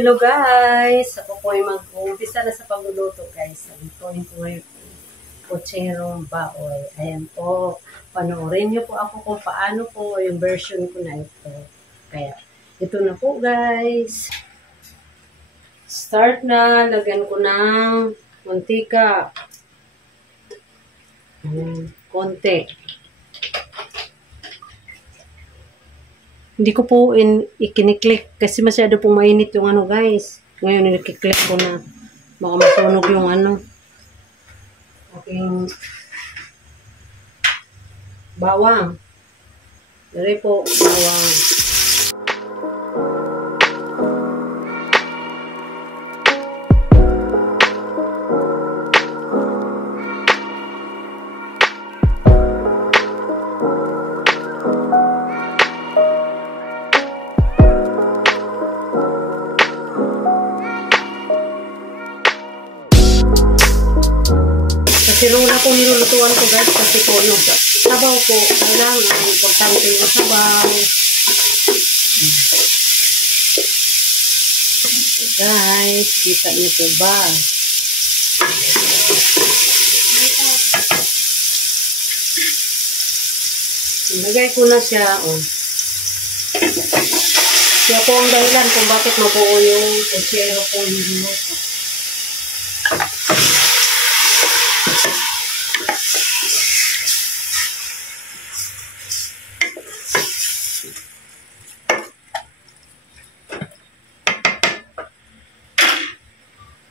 hello guys! Ako po ay mag-umpisa na sa pagluluto guys. Ito po ay pucherong baoy. Ayan po. Panoorin niyo po ako kung paano po yung version ko na ito. Kaya, ito na po guys. Start na. Lagyan ko ng mantika. Konti. Hindi ko po ikiniklik kasi masyado pong mainit yung ano guys. Ngayon inikiklik ko na. Baka masunog yung ano. Aking bawang. Dari po, bawang. Siruna po nilulutuan ko guys kasi po no, sabaw po, kailangan, importante yung sabaw. Guys, kita niyo po ba? Ilagay ko na siya, oh. Siya po ang dahilan kung bakit mabuo yung puchero po niluluto.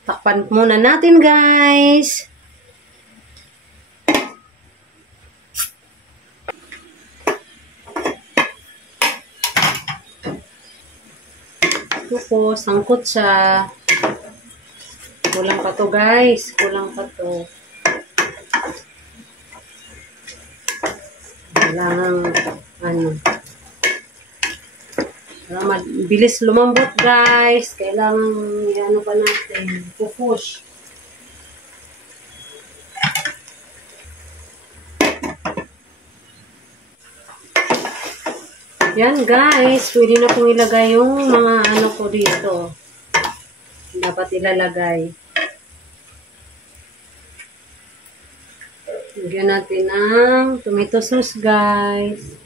Takpan muna natin guys. Ito po, sangkot siya. Kulang pa to guys. Kulang pa to. Kailangan ano. Bilis lumambot guys. Kailangan ano pa natin. Pupush. Yan guys. Pwede na pong ilagay yung mga ano ko dito. Dapat ilalagay. Lagyan natin ng tomato sauce guys.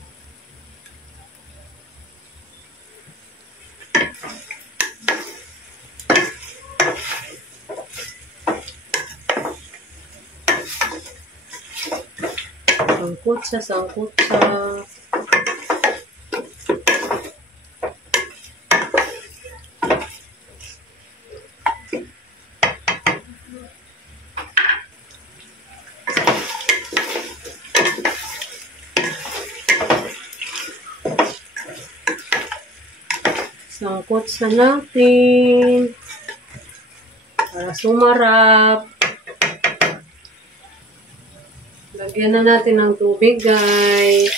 Sangkot siya, sangkot siya. Sangkot siya natin. Para sumarap. Lagyan na natin ng tubig, guys.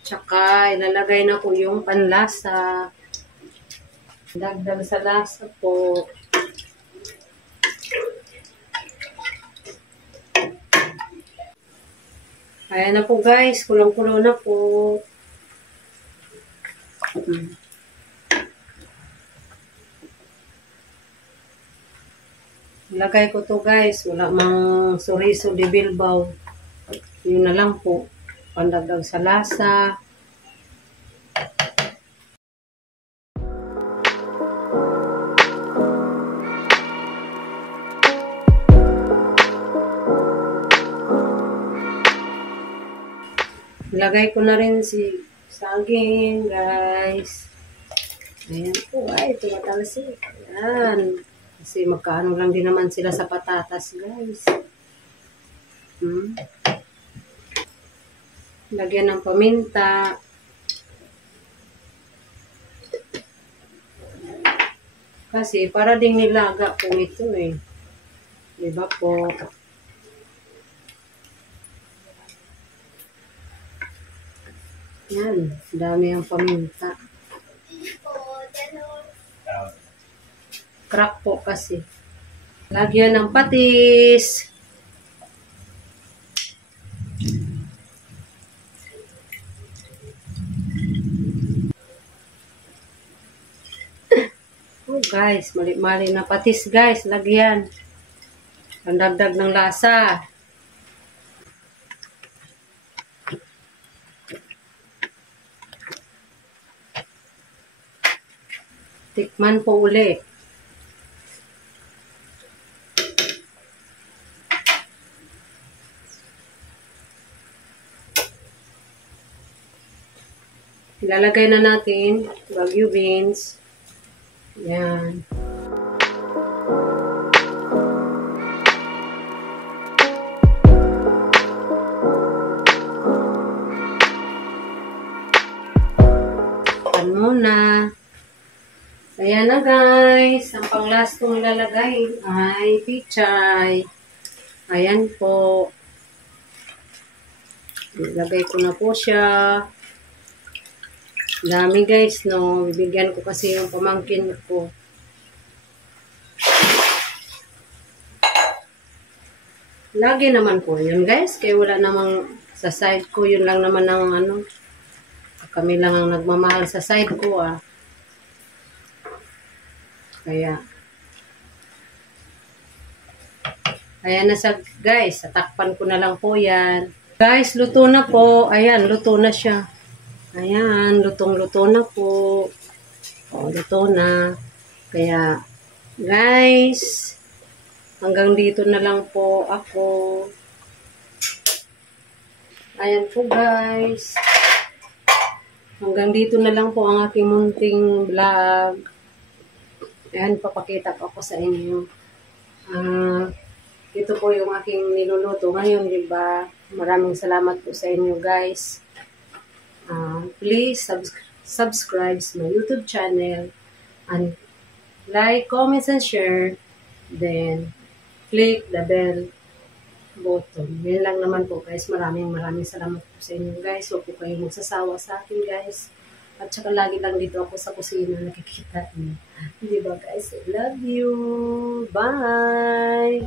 Tsaka, ilalagay na po yung panlasa. Dagdag sa lasa po. Ayan na po, guys. Kulang-kulo na po. Ilagay ko to guys. Wala mang suriso de bilbaw. Yun na lang po. Pandagdag sa lasa. Ilagay ko na rin si saging guys. Ayan po. Ay, tumatalsik. Ayan. Kasi magkaano lang din naman sila sa patatas, guys. Lagyan ng paminta. Kasi para ding nilaga po ito eh. Diba po? Yan. Dami ang paminta. Crack po kasi. Lagyan ng patis. guys, mali-mali na patis guys, lagyan. Ang dagdag ng lasa. Tikman po uli. Ilalagay na natin Wagyu beans. Yan. Pan muna. Ayan na guys. Ang pang-last kong ilalagay ay pichay. Ayan po. Ilagay ko na po siya. Dami guys, no. Bibigyan ko kasi yung pamangkin ko. Lagi naman po yun guys. Kaya wala namang sa side ko. Yun lang naman ang ano. Kami lang ang nagmamahal sa side ko ah. Kaya. Ayan na sa guys. Tatakpan ko na lang po yan. Guys, luto na po. Ayan, luto na siya. Ayan, lutong-luto na po. O, luto na. Kaya, guys, hanggang dito na lang po ako. Ayan po, guys. Hanggang dito na lang po ang aking munting vlog. Ayan, papakita ko sa inyo. Ito po yung aking niluluto ngayon, diba? Maraming salamat po sa inyo, guys. Please subscribe to my YouTube channel and like, comments, and share. Then, click the bell button. Yan lang naman po guys. Maraming salamat po sa inyo guys. Huwag po kayong magsasawa sa akin guys. At saka lagi lang dito ako sa kusina nakikita niyo. Diba guys? I love you. Bye!